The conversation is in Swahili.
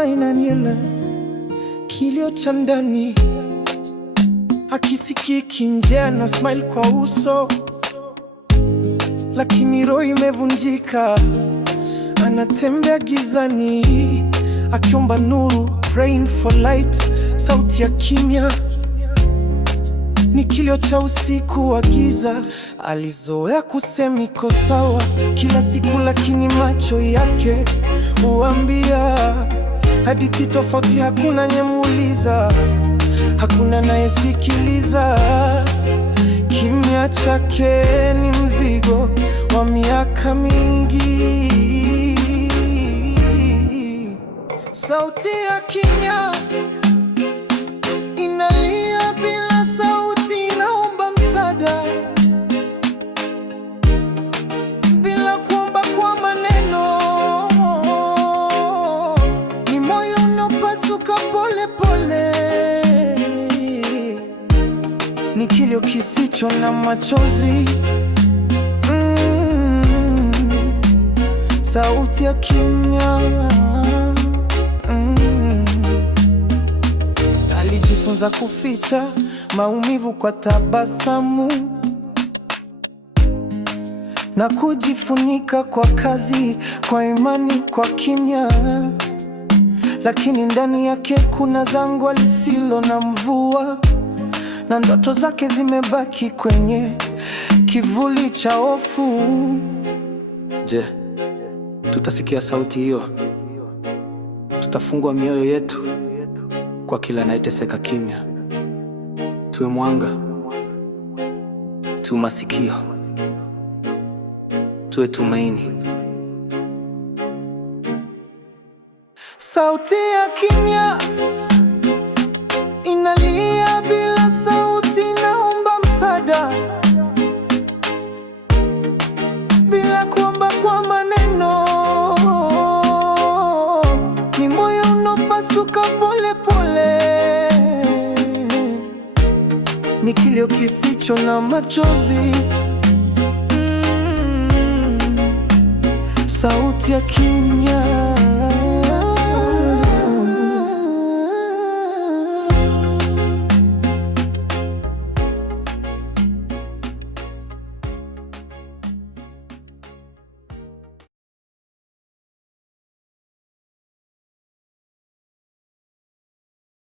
kama inaniela, kilio cha ndani hakisikiki nje, na smile kwa uso, lakini roho imevunjika. Anatembea gizani akiomba nuru, praying for light. Sauti ya kimya ni kilio cha usiku wa giza. Alizoea kusema iko sawa kila siku, lakini macho yake huambia hadithi tofauti. Hakuna nyemuuliza, hakuna nayesikiliza. Kimya chake ni mzigo wa miaka mingi. Sauti ya kimya inalia bila sauti, inaomba msaada bila kuomba kwa maneno. Ni moyo unaopasuka pole pole, ni kilio kisicho na machozi. Sauti ya kimya. Alijifunza kuficha maumivu kwa tabasamu na kujifunika kwa kazi, kwa imani, kwa kimya. Lakini ndani yake kuna jangwa lisilo na mvua, na ndoto zake zimebaki kwenye kivuli cha hofu. Je, tutasikia sauti hiyo? Tutafungua mioyo yetu kwa kila anayeteseka kimya? Tuwe mwanga, tuwe masikio, tuwe tumaini. Sauti ya kimya inalia bila sauti, inaomba msaada bila kuomba kwa maneno. Ni moyo unaopasuka pole pole, ni kilio kisicho na machozi. Sauti ya kimya.